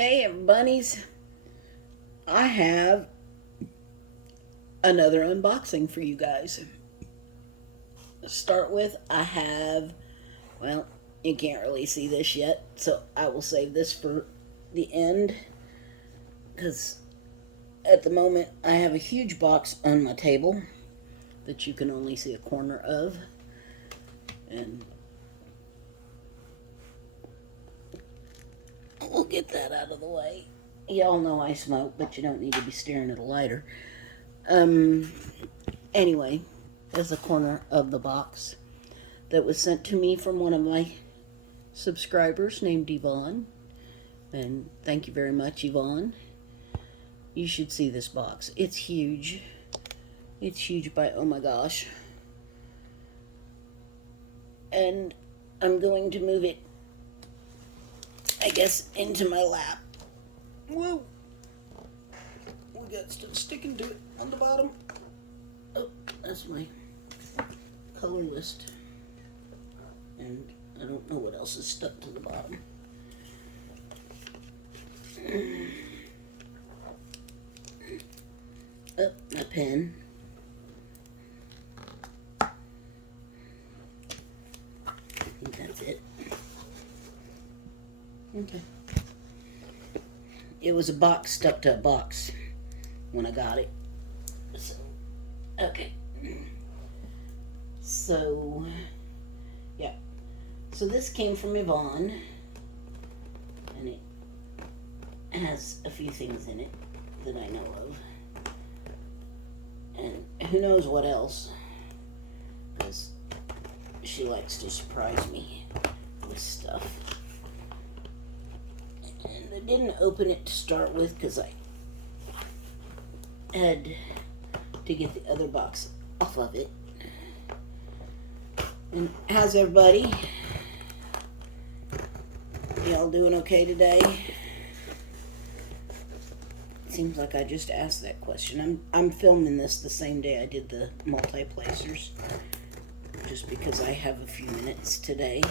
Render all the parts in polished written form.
Hey, bunnies. I have another unboxing for you guys. To start with, I have, well, you can't really see this yet, so I will save this for the end because at the moment I have a huge box on my table that you can only see a corner of, and we'll get that out of the way. Y'all know I smoke, but you don't need to be staring at a lighter. Anyway, there's a corner of the box that was sent to me from one of my subscribers named Yvonne. And thank you very much, Yvonne. You should see this box. It's huge. It's huge by, oh my gosh. And I'm going to move it, I guess, into my lap. Whoa! We got stuff sticking to it on the bottom. Oh, that's my color list. And I don't know what else is stuck to the bottom. Oh, my pen. I think that's it. Okay. It was a box stuck to a box when I got it. So, okay. So, yeah. So this came from Yvonne, and it has a few things in it that I know of. And who knows what else, because she likes to surprise me with stuff. And I didn't open it to start with because I had to get the other box off of it. And how's everybody? Y'all doing okay today? Seems like I just asked that question. I'm filming this the same day I did the multi-placers, just because I have a few minutes today.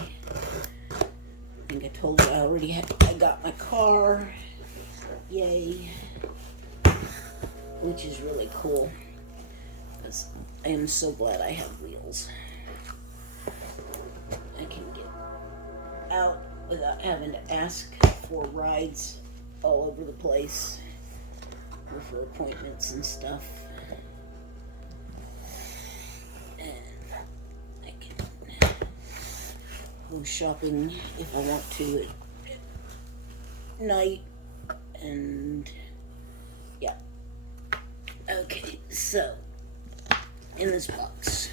I think I told you I got my car. Yay. Which is really cool, because I am so glad I have wheels. I can get out without having to ask for rides all over the place, or for appointments and stuff. And I can go shopping if I want to at night. And yeah. Okay, so in this box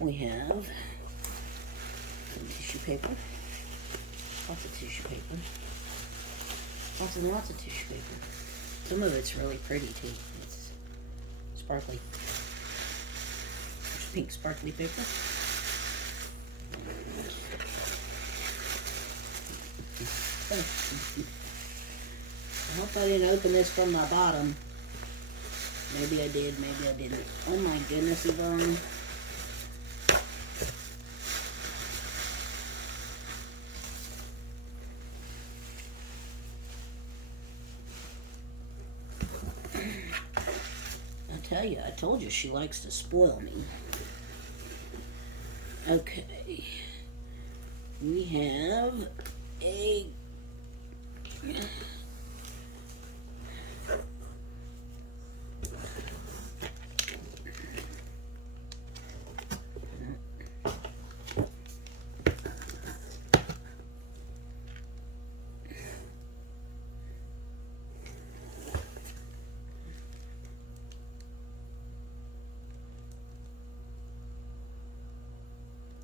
we have some tissue paper, lots of tissue paper, lots and lots of tissue paper. Some of it's really pretty too. It's sparkly. There's pink sparkly paper. I hope I didn't open this from my bottom. Maybe I did, maybe I didn't. Oh my goodness, Yvonne. I told you she likes to spoil me. Okay. We have a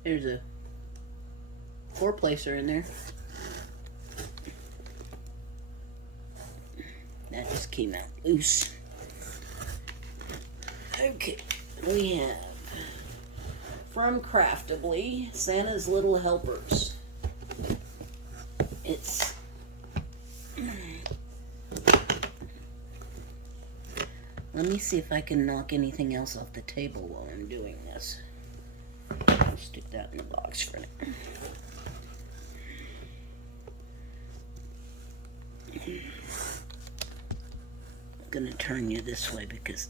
there's a 4-placer in there. That just came out loose. Okay, we have from Craftably, Santa's Little Helpers. It's let me see if I can knock anything else off the table while I'm doing this. I'll stick that in the box for now. gonna turn you this way because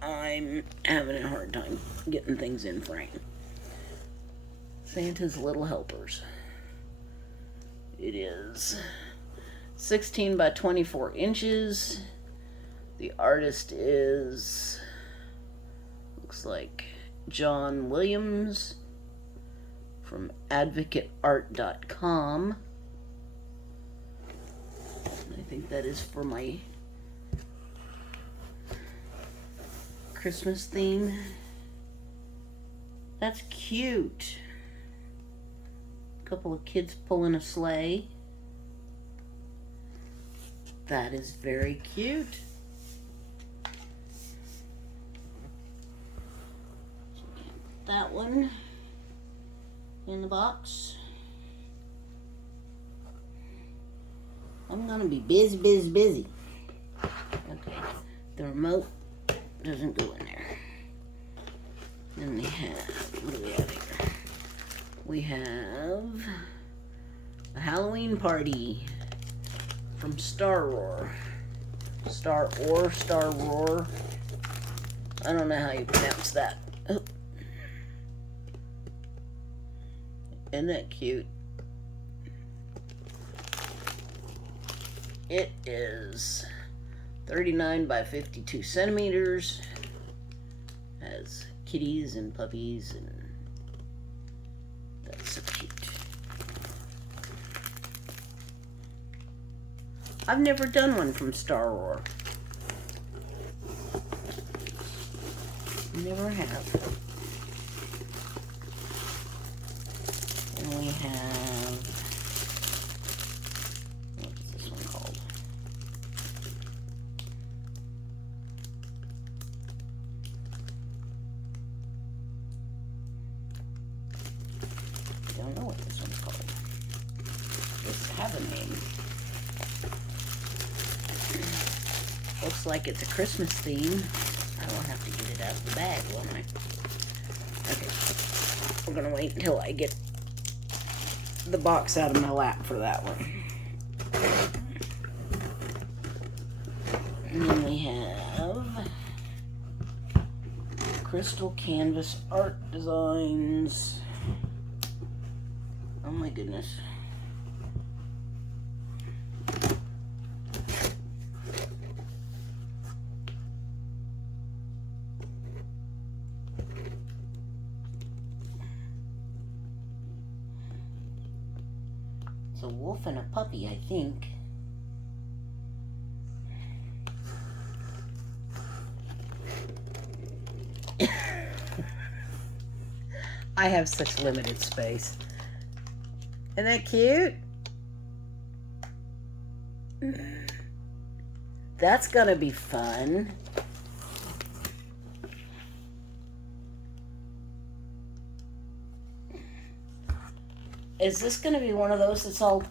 I'm having a hard time getting things in frame. Santa's Little Helpers. It is 16 by 24 inches. The artist is, looks like John Williams from advocateart.com. I think that is for my Christmas theme. That's cute. Couple of kids pulling a sleigh. That is very cute. That one in the box. I'm gonna be busy. Okay, the remote doesn't go in there. Then we have, what do we have here? We have a Halloween party from Star Roar. Star Roar. I don't know how you pronounce that. Oh. Isn't that cute? It is 39 by 52 centimeters. Has kitties and puppies, and that's so cute. I've never done one from Star Roar. Never have. And we have, what's this one called? I don't know what this one's called. Does it have a name? Looks like it's a Christmas theme. I will have to get it out of the bag, won't I? Okay. We're gonna wait until I get the box out of my lap for that one. And then we have crystal canvas art designs. Oh my goodness. It's a wolf and a puppy, I think. I have such limited space. Isn't that cute? That's gonna be fun. Is this gonna be one of those that's all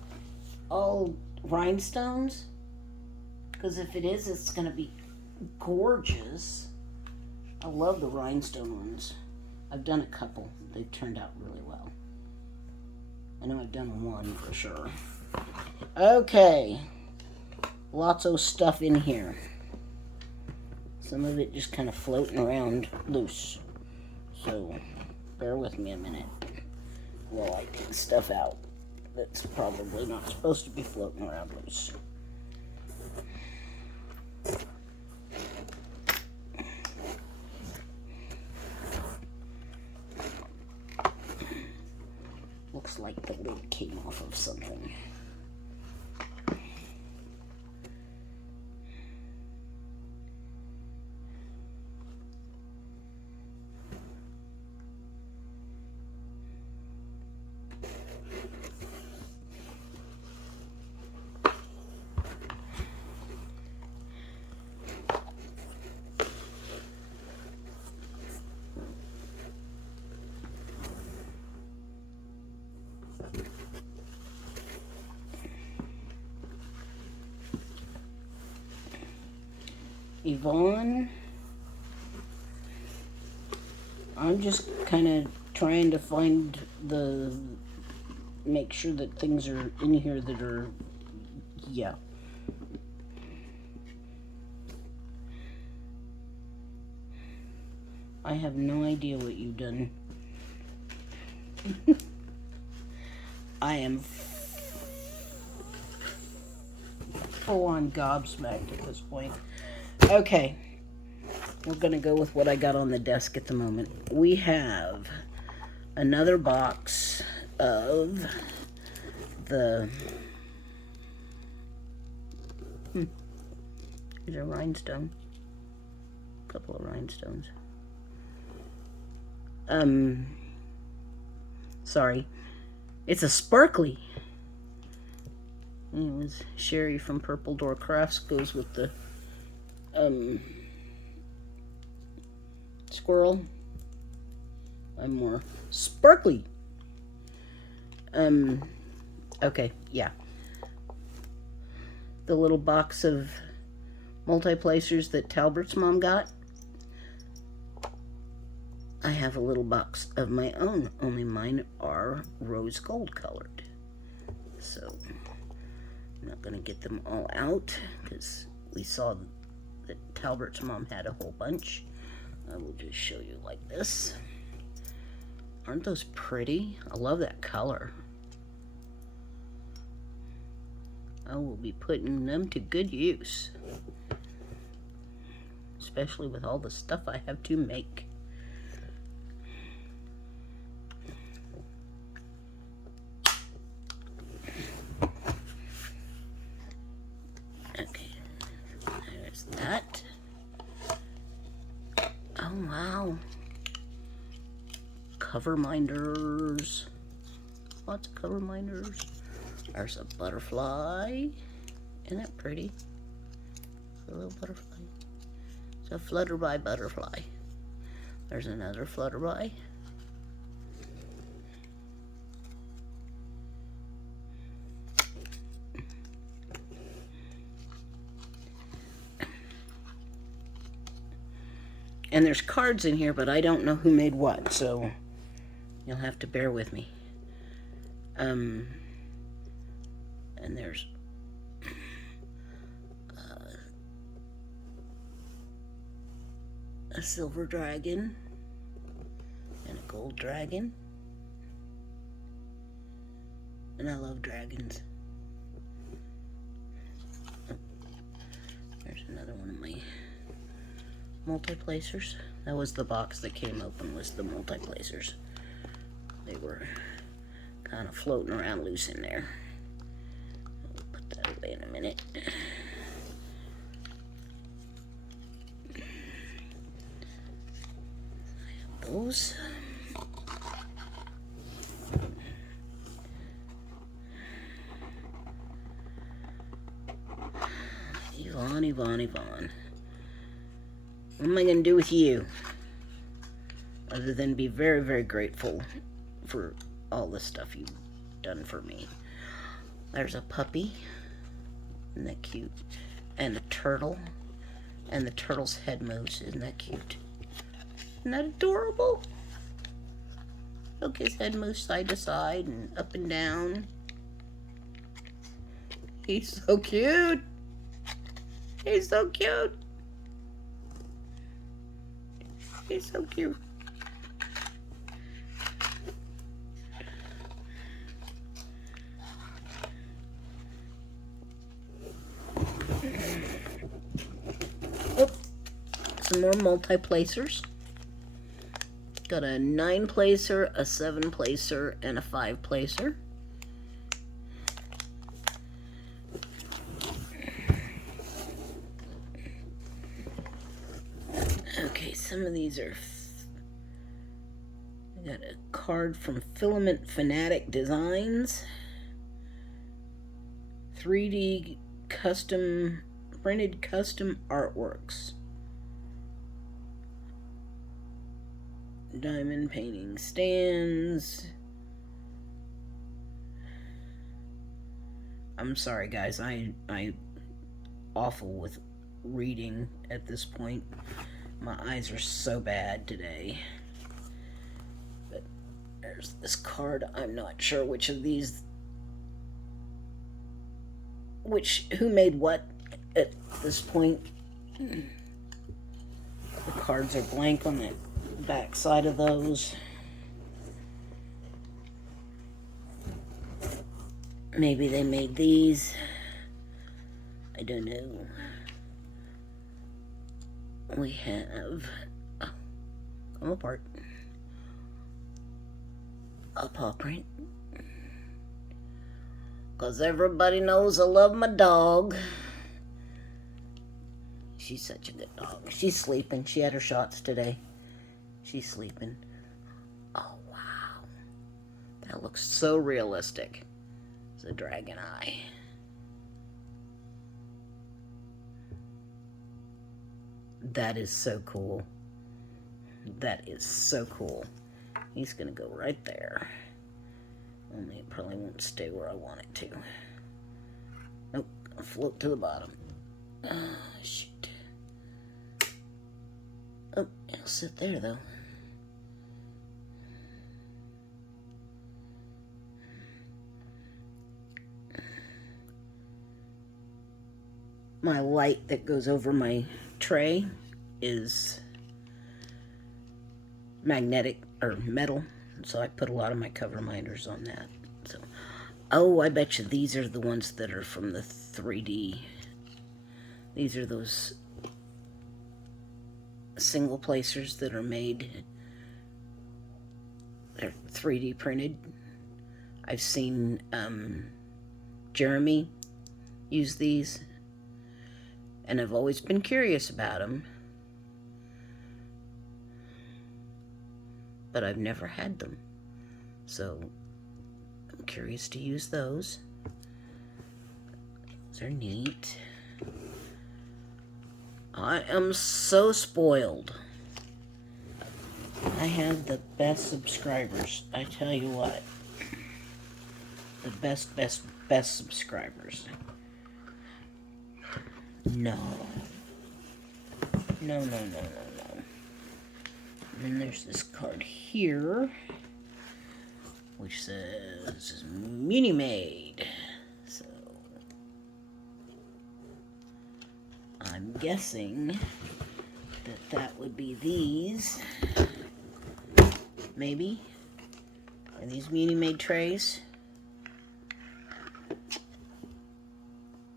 rhinestones? Because if it is, it's gonna be gorgeous. I love the rhinestone ones. I've done a couple. They've turned out really well. I know I've done one for sure. Okay. Lots of stuff in here. Some of it just kind of floating around loose. So, bear with me a minute while I take stuff out that's probably not supposed to be floating around loose. Looks like the lid came off of something. Yvonne. I'm just kind of trying to find make sure that things are in here that are, yeah. I have no idea what you've done. I am full on gobsmacked at this point. Okay. We're going to go with what I got on the desk at the moment. We have another box of the... Is a rhinestone? A couple of rhinestones. Sorry. It's a sparkly. It was Sherry from Purple Door Crafts. Goes with the squirrel. I'm more sparkly. Okay, yeah. The little box of multi-placers that Talbert's mom got. I have a little box of my own, only mine are rose gold colored. So, I'm not going to get them all out because we saw that Talbert's mom had a whole bunch. I will just show you like this. Aren't those pretty? I love that color. I will be putting them to good use. Especially with all the stuff I have to make. Okay, there's that. Oh wow. Cover minders. Lots of cover minders. There's a butterfly. Isn't that pretty? A little butterfly. It's a flutterby butterfly. There's another flutterby. And there's cards in here, but I don't know who made what, so you'll have to bear with me. And there's a silver dragon and a gold dragon. And I love dragons. Oh, there's another one of my multi-placers. That was the box that came open, was the multi-placers. They were kind of floating around loose in there. I'll put that away in a minute. I have those. Yvonne. What am I going to do with you? Other than be very, very grateful for all the stuff you've done for me. There's a puppy. Isn't that cute? And a turtle. And the turtle's head moves. Isn't that cute? Isn't that adorable? Look, his head moves side to side and up and down. He's so cute. He's so cute. He's so cute. Oh, some more multi-placers. Got a 9-placer, a 7-placer, and a 5-placer. Okay, some of these are... I got a card from Filament Fanatic Designs. 3D custom, printed custom artworks. Diamond painting stands. I'm sorry guys, I awful with reading at this point. My eyes are so bad today. But there's this card. I'm not sure which of these, who made what at this point. The cards are blank on that back side of those. Maybe they made these. I don't know. We have, come apart, a paw print. Because everybody knows I love my dog. She's such a good dog. She's sleeping. She had her shots today. She's sleeping. Oh, wow. That looks so realistic. It's a dragon eye. That is so cool. That is so cool. He's gonna go right there. Only it probably won't stay where I want it to. Nope, I'll float to the bottom. Oh, shoot. Oh, it'll sit there though. My light that goes over my tray is magnetic or metal, so I put a lot of my cover minders on that. So, oh, I bet you these are the ones that are from the 3D. These are those single placers that are made. They're 3D printed. I've seen Jeremy use these, and I've always been curious about them, but I've never had them, so I'm curious to use those. Those are neat. I am so spoiled. I have the best subscribers. I tell you what. The best subscribers. No. No. And then there's this card here, which says Mini Made. So I'm guessing that would be these. Maybe. Are these Mini Made trays?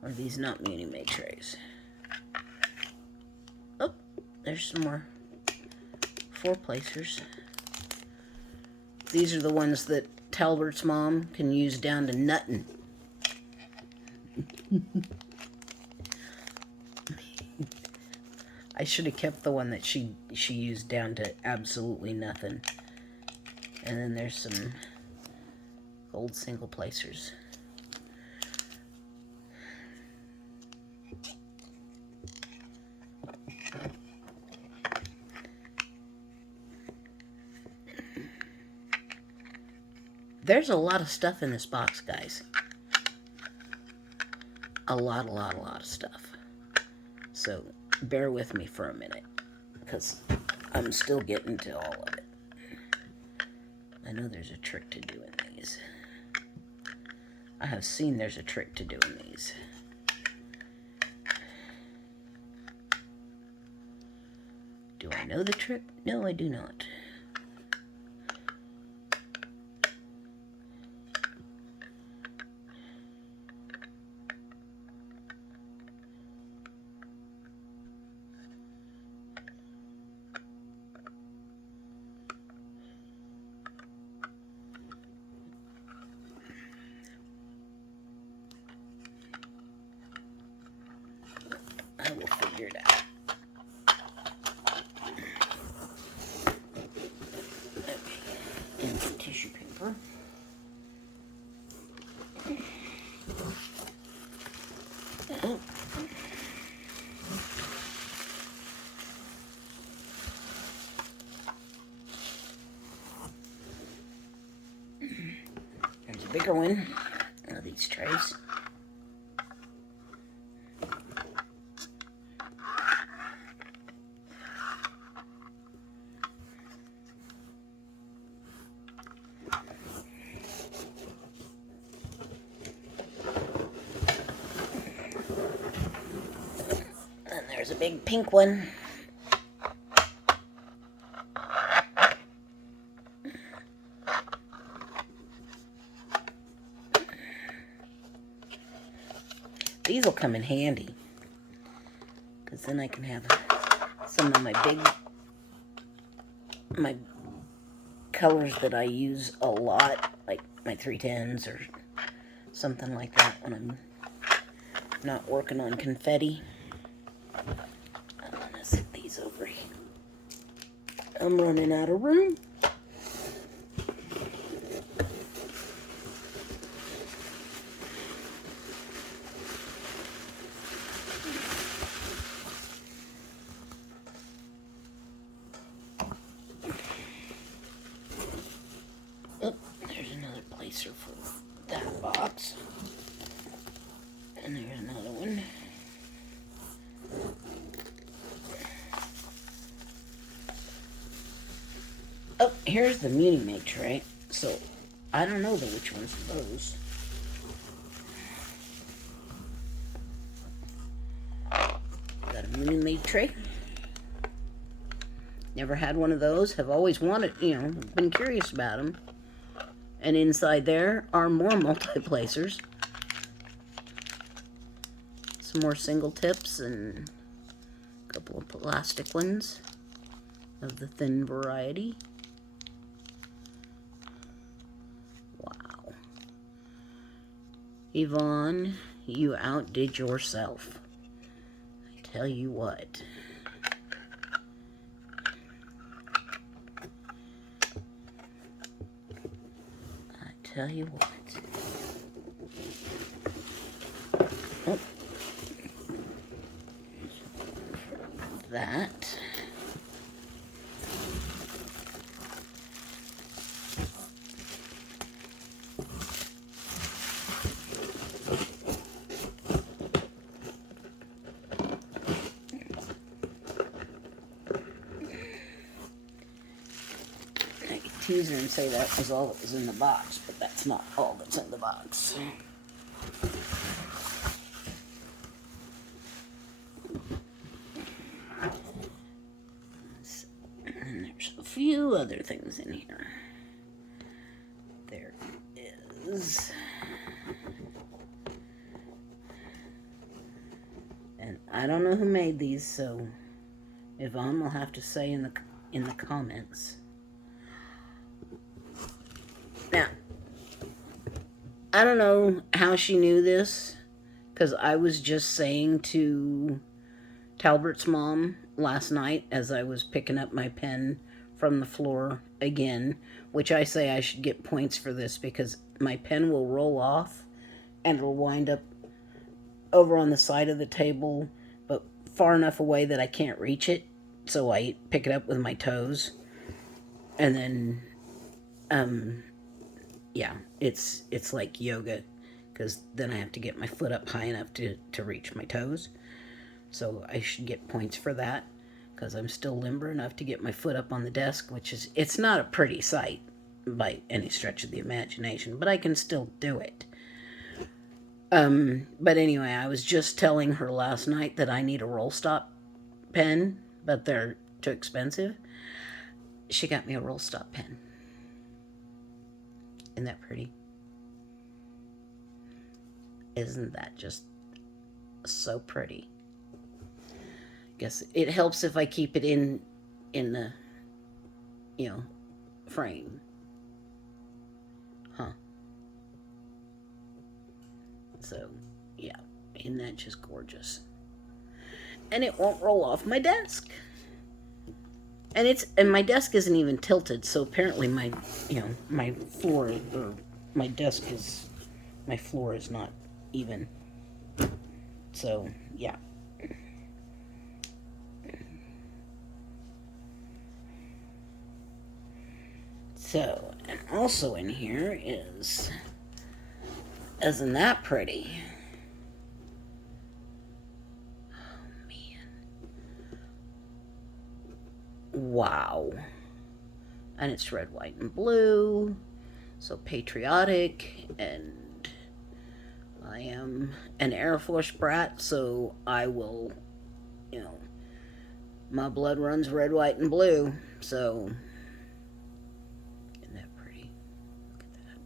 Or are these not Mini Made trays? Oh, there's some more 4 placers. These are the ones that Talbert's mom can use down to nuttin'. I should have kept the one that she used down to absolutely nothing. And then there's some gold single placers. There's a lot of stuff in this box, guys. A lot of stuff. So bear with me for a minute, because I'm still getting to all of it. I know there's a trick to doing these. I have seen there's a trick to doing these. Do I know the trick? No, I do not. I will figure it out. Okay, and some tissue paper. Oh. There's a bigger one of these trays. There's a big pink one. These will come in handy, because then I can have some of my colors that I use a lot, like my 310s or something like that when I'm not working on confetti. I'm gonna set these over here. I'm running out of room. Oh, there's another placer for that box. And there's another one. Oh, here's the Muni Make tray. So, I don't know which one's those. Got a Muni Make tray. Never had one of those. Have always wanted, been curious about them. And inside there are more multi-placers. Some more single tips and a couple of plastic ones of the thin variety. Wow. Yvonne, you outdid yourself. I tell you what. Tell you what. Oh. That. I could tease her and say that was all that was in the box, but that's not all that's in the box. And there's a few other things in here. There is. And I don't know who made these, so Yvonne will have to say in the comments. Now, I don't know how she knew this, because I was just saying to Talbert's mom last night as I was picking up my pen from the floor again, which I say I should get points for this because my pen will roll off and it'll wind up over on the side of the table, but far enough away that I can't reach it, so I pick it up with my toes. And then, yeah, it's like yoga, because then I have to get my foot up high enough to reach my toes. So I should get points for that, because I'm still limber enough to get my foot up on the desk, it's not a pretty sight by any stretch of the imagination, but I can still do it. But anyway, I was just telling her last night that I need a roll stop pen, but they're too expensive. She got me a roll stop pen. Isn't that pretty? Isn't that just so pretty? Guess it helps if I keep it in the, frame. Huh. So, yeah, isn't that just gorgeous? And it won't roll off my desk. And my desk isn't even tilted, so apparently my floor or my floor is not even. So, yeah. So, and also in here isn't that pretty? Oh, man. Wow. And it's red, white, and blue. So patriotic, and I am an Air Force brat, so I will, my blood runs red, white, and blue, so isn't that pretty? Look at that.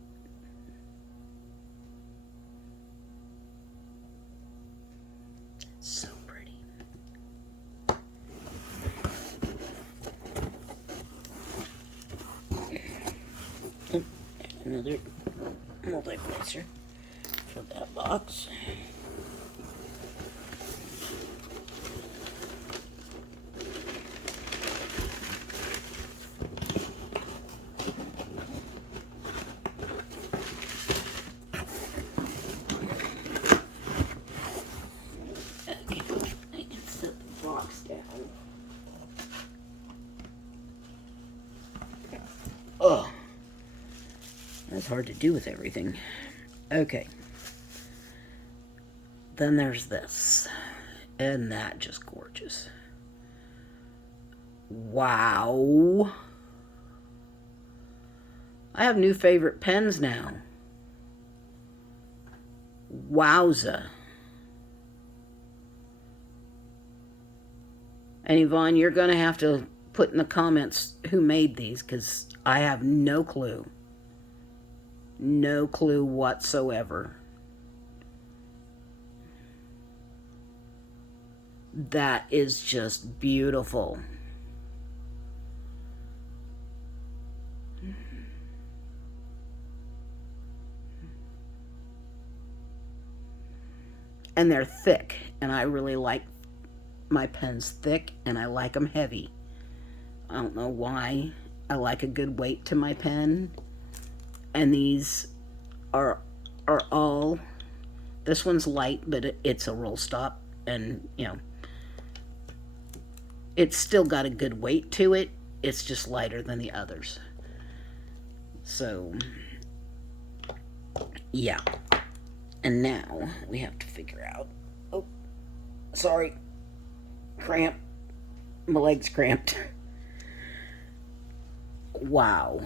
another multi-placer for that box. Okay, I can set the box down. Oh, that's hard to do with everything. Okay. Then there's this. Isn't that just gorgeous? Wow. I have new favorite pens now. Wowza. And Yvonne, you're going to have to put in the comments who made these, because I have no clue. No clue whatsoever. That is just beautiful. And they're thick, and I really like my pens thick, and I like them heavy. I don't know why. I like a good weight to my pen. And these are all, this one's light, but it's a roll stop, and you know, it's still got a good weight to it. It's just lighter than the others. So yeah. And now we have to figure out, oh, sorry, cramp, my leg's cramped. Wow.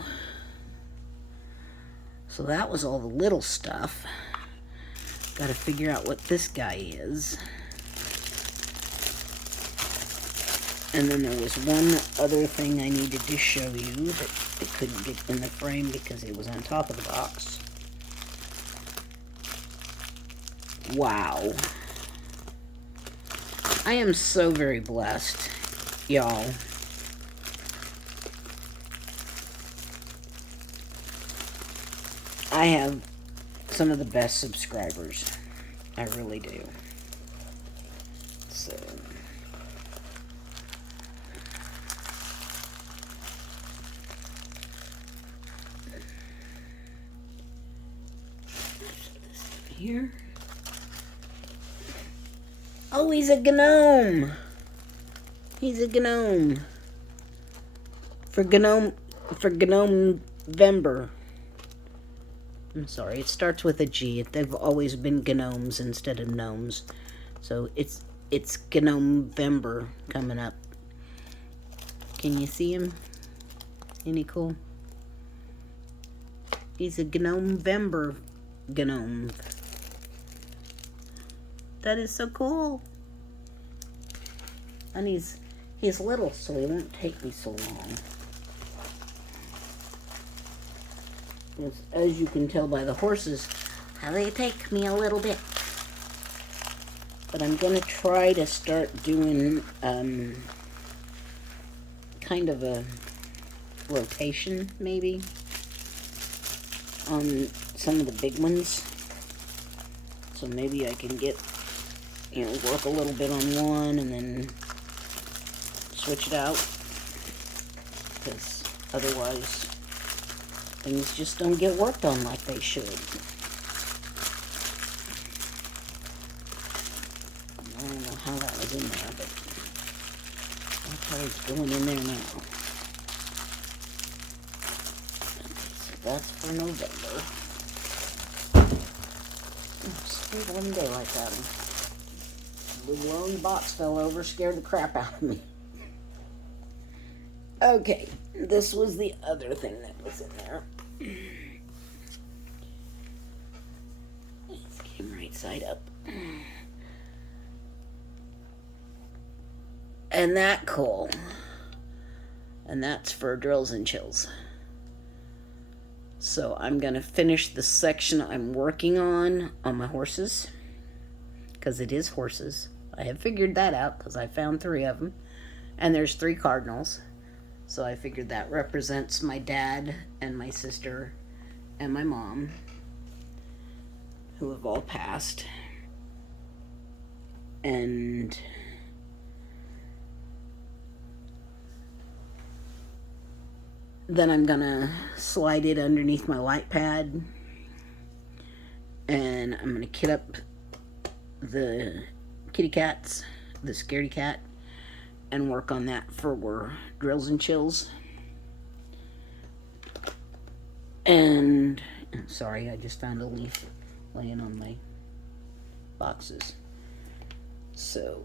So that was all the little stuff. Got to figure out what this guy is. And then there was one other thing I needed to show you that I couldn't get in the frame because it was on top of the box. Wow. I am so very blessed, y'all. I have some of the best subscribers. I really do. So here. Oh, he's a gnome. He's a gnome. For Gnome-vember. I'm sorry, it starts with a G. They've always been gnomes instead of gnomes. So it's Gnome-vember coming up. Can you see him? Any cool? He's a Gnome-vember gnome. That is so cool. And he's little, so he won't take me so long. As you can tell by the horses, how they take me a little bit. But I'm going to try to start doing kind of a rotation, maybe, on some of the big ones. So maybe I can get, you know, work a little bit on one and then switch it out, because otherwise things just don't get worked on like they should. I don't know how that was in there, but that's how it's going in there now. Okay, so that's for November. Sweet one day like that. The lone box fell over, scared the crap out of me. Okay, this was the other thing that was in there. This came right side up. And that cool. And that's for drills and chills. So I'm going to finish the section I'm working on my horses. Because it is horses. I have figured that out because I found 3 of them. And there's 3 cardinals. So I figured that represents my dad and my sister and my mom, who have all passed. And then I'm gonna slide it underneath my light pad, and I'm gonna kit up the kitty cats, the scaredy cat, and work on that for drills and chills. And sorry, I just found a leaf laying on my boxes. So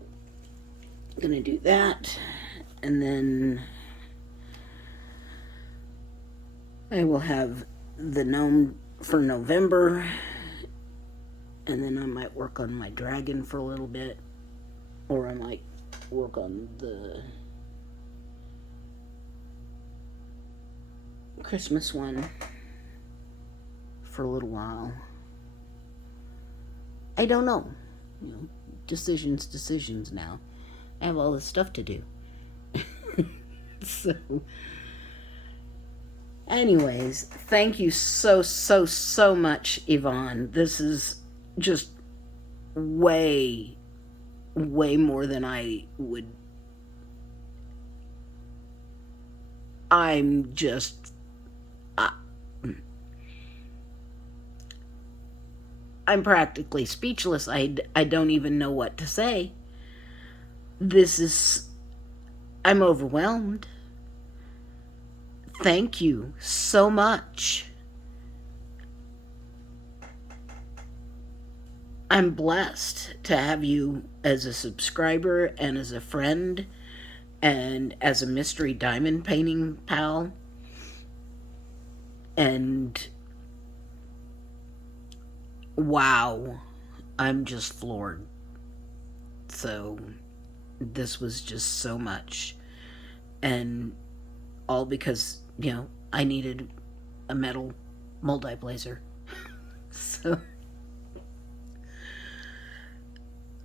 I'm gonna do that, and then I will have the gnome for November, and then I might work on my dragon for a little bit, or I might work on the Christmas one for a little while. I don't know. You know, decisions now. I have all this stuff to do. So, anyways, thank you so much, Yvonne. This is just way more than I would. I'm just. I'm practically speechless. I don't even know what to say. I'm overwhelmed. Thank you so much. I'm blessed to have you as a subscriber and as a friend and as a mystery diamond painting pal. And wow, I'm just floored. So this was just so much. And all because, you know, I needed a metal multi-blazer. So,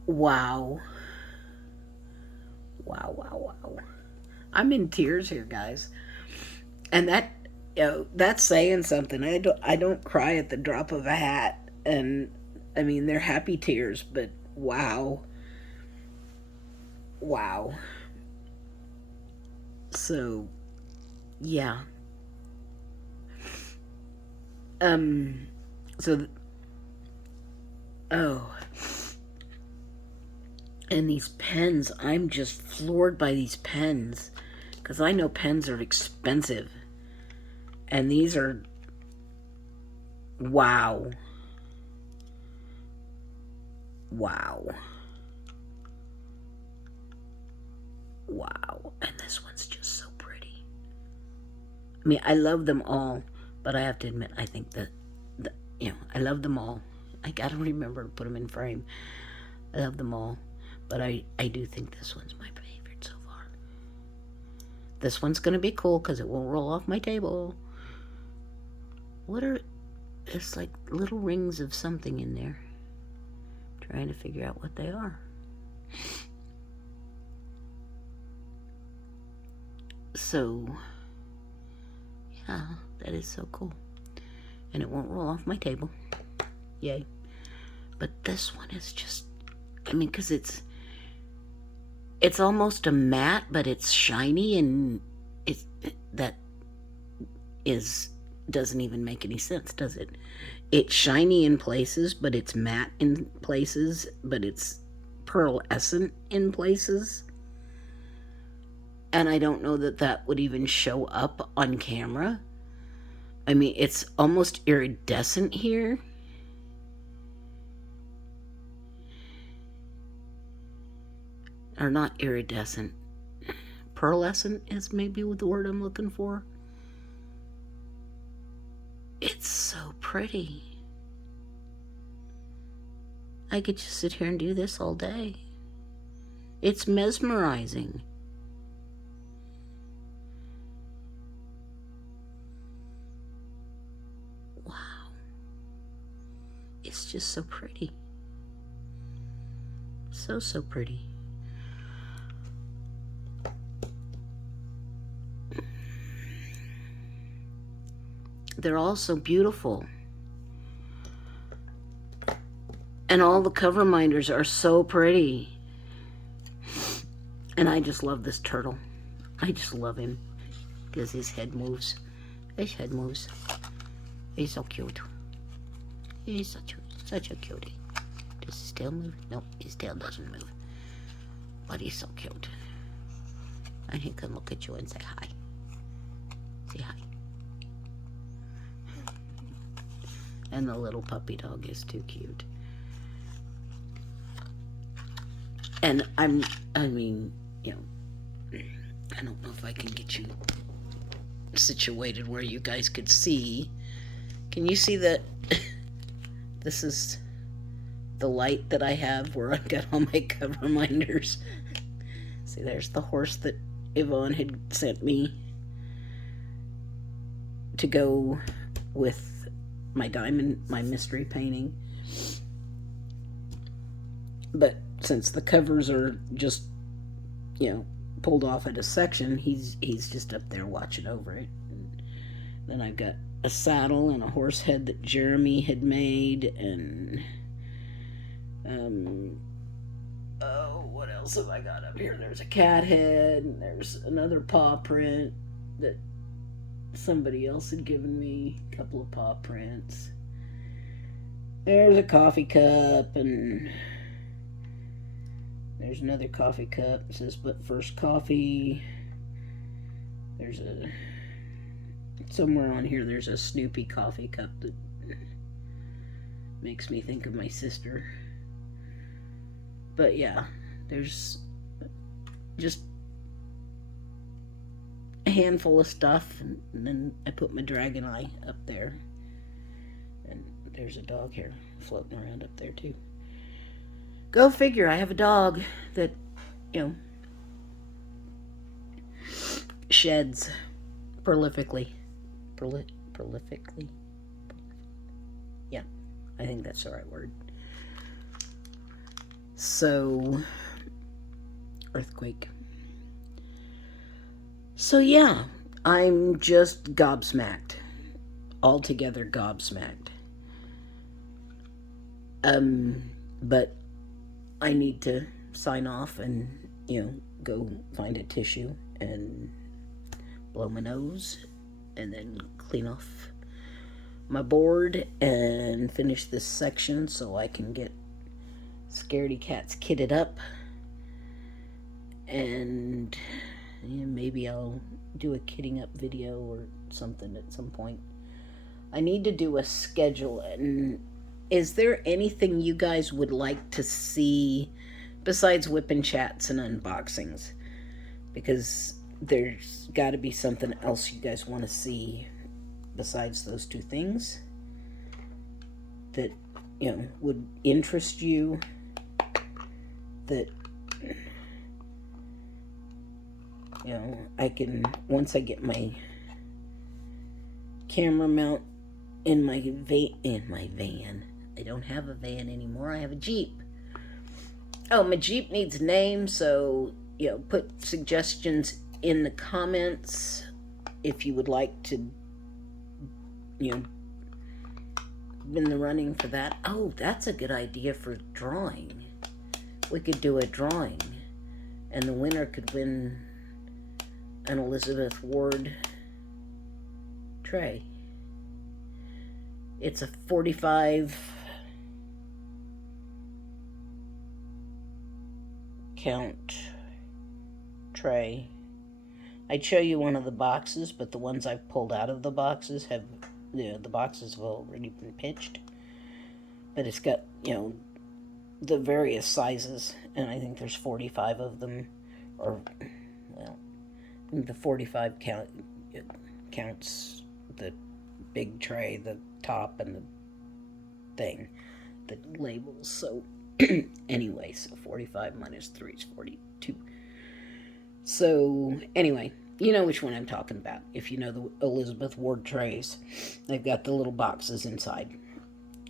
wow. I'm in tears here, guys. And that, you know, that's saying something. I don't cry at the drop of a hat. And I mean, they're happy tears, but wow. So, yeah. So, oh. And these pens, I'm just floored by these pens. Because I know pens are expensive. And these are, wow. And this one's just so pretty. I mean, I love them all, but I have to admit, I think that, you know, I love them all. I gotta remember to put them in frame. I love them all, but I do think this one's my favorite so far. This one's gonna be cool because it won't roll off my table. It's like little rings of something in there. Trying to figure out what they are. So, yeah, that is so cool. And it won't roll off my table. Yay. But this one is just, I mean, because it's almost a matte, but it's shiny, and doesn't even make any sense, does it? It's shiny in places, but it's matte in places, but it's pearlescent in places. And I don't know that would even show up on camera. I mean, it's almost iridescent here. Or not iridescent. Pearlescent is maybe the word I'm looking for. It's so pretty. I could just sit here and do this all day. It's mesmerizing. Wow. It's just so pretty. So pretty. they're all so beautiful. And all the cover minders are so pretty. And I just love this turtle. I just love him because his head moves. His head moves. He's so cute. He's such a cutie. Does his tail move? No, his tail doesn't move. But he's so cute. And he can look at you and say hi. Say hi. And the little puppy dog is too cute. And I mean, you know, I don't know if I can get you situated where you guys could see. Can you see that this is the light that I have where I've got all my cover minders? See, there's the horse that Yvonne had sent me to go with my diamond, my mystery painting. But since the covers are just, you know, pulled off at a section, he's just up there watching over it. And then I've got a saddle and a horse head that Jeremy had made, and oh, what else have I got up here? There's a cat head, and there's another paw print that somebody else had given me, a couple of paw prints. There's a coffee cup, and there's another coffee cup. It says, but first coffee. There's a, somewhere on here, there's a Snoopy coffee cup that makes me think of my sister. But yeah, there's just a handful of stuff, and then I put my dragon eye up there. And there's a dog hair floating around up there too. Go figure, I have a dog that, you know, sheds prolifically. Prolifically? Yeah, I think that's the right word. So, earthquake. So yeah, I'm just gobsmacked. Altogether gobsmacked. But I need to sign off and, you know, go find a tissue and blow my nose and then clean off my board and finish this section so I can get Scaredy Cats kitted up. And yeah, maybe I'll do a kitting up video or something at some point. I need to do a schedule. And is there anything you guys would like to see besides whipping chats and unboxings? Because there's got to be something else you guys want to see besides those two things that, you know, would interest you, that, you know, I can, once I get my camera mount in my van. I don't have a van anymore. I have a Jeep. Oh, my Jeep needs a name, so, you know, put suggestions in the comments if you would like to, you know, in the running for that. Oh, that's a good idea for drawing. We could do a drawing, and the winner could win an Elizabeth Ward tray. It's a 45 count tray. I'd show you one of the boxes, but the ones I've pulled out of the boxes have, you know, the boxes have already been pitched. But it's got, you know, the various sizes, and I think there's 45 of them, or, well, the 45 counts the big tray, the top, and the thing, the labels. So anyway, so 45 minus 3 is 42. So anyway, you know which one I'm talking about. If you know the Elizabeth Ward trays, they've got the little boxes inside,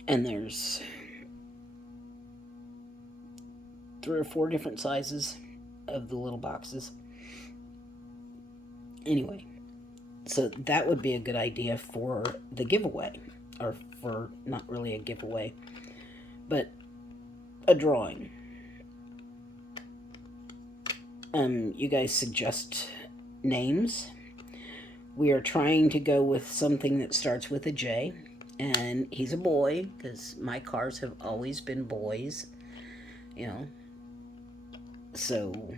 and there's 3 or 4 different sizes of the little boxes. Anyway, So that would be a good idea for the giveaway, or for not really a giveaway, but a drawing. You guys suggest names. We are trying to go with something that starts with a J, and he's a boy because my cars have always been boys, you know. So,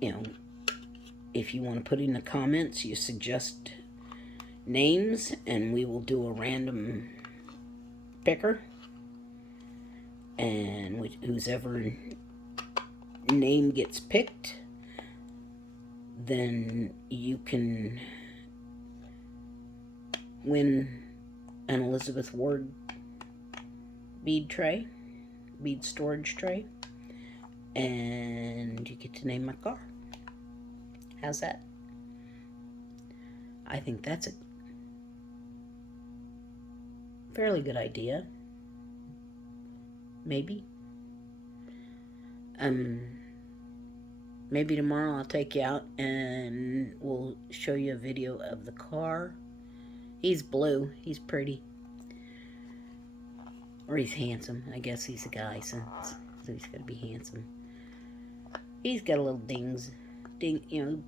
you know, if you want to put in the comments, you suggest names, and we will do a random picker, and whoever name gets picked, then you can win an Elizabeth Ward bead storage tray, and you get to name my car. How's that? I think that's a fairly good idea. Maybe. Maybe tomorrow I'll take you out and we'll show you a video of the car. He's blue. He's pretty. Or he's handsome. I guess he's a guy, so he's got to be handsome. He's got a little ding, you know.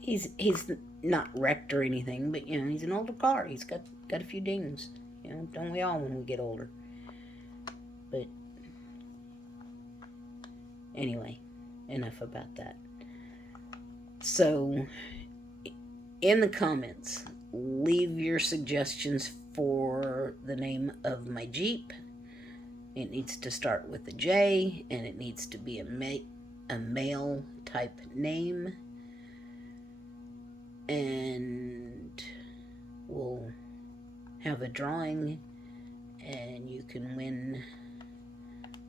He's not wrecked or anything, but, you know, he's an older car. He's got a few dings. You know, don't we all when we get older? But anyway, enough about that. So, in the comments, leave your suggestions for the name of my Jeep. It needs to start with a J, and it needs to be a male type name. And we'll have a drawing, and you can win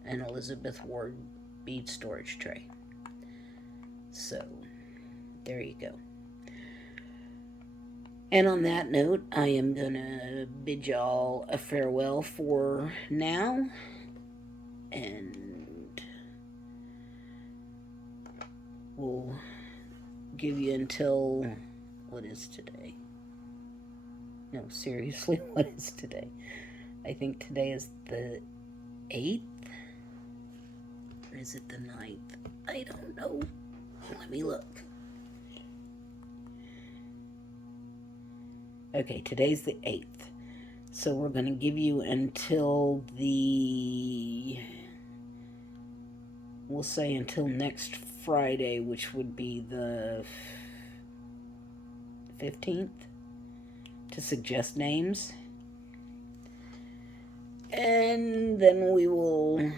an Elizabeth Ward bead storage tray. So, there you go. And on that note, I am going to bid y'all a farewell for now. And we'll give you until, what is today? No, seriously, what is today? I think today is the 8th? Or is it the 9th? I don't know. Let me look. Okay, today's the 8th. So we're going to give you until we'll say until next Friday, which would be the 15th, to suggest names. And then we will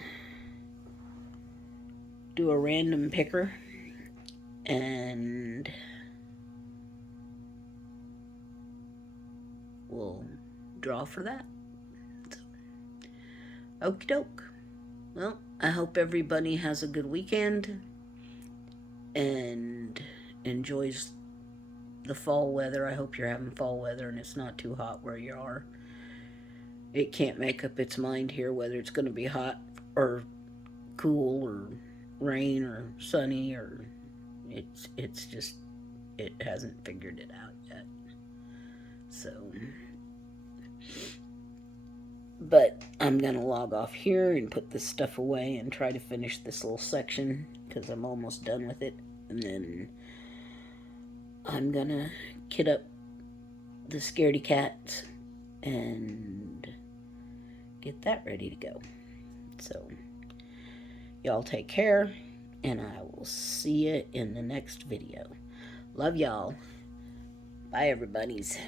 do a random picker and we'll draw for that. So, okie doke. Well, I hope everybody has a good weekend and enjoys the fall weather. I hope you're having fall weather and it's not too hot where you are. It can't make up its mind here whether it's going to be hot or cool or rain or sunny, or it's just, it hasn't figured it out yet. So, but I'm going to log off here and put this stuff away and try to finish this little section because I'm almost done with it. And then I'm going to kit up the scaredy cat and get that ready to go. So, y'all take care, and I will see you in the next video. Love y'all. Bye, everybody's.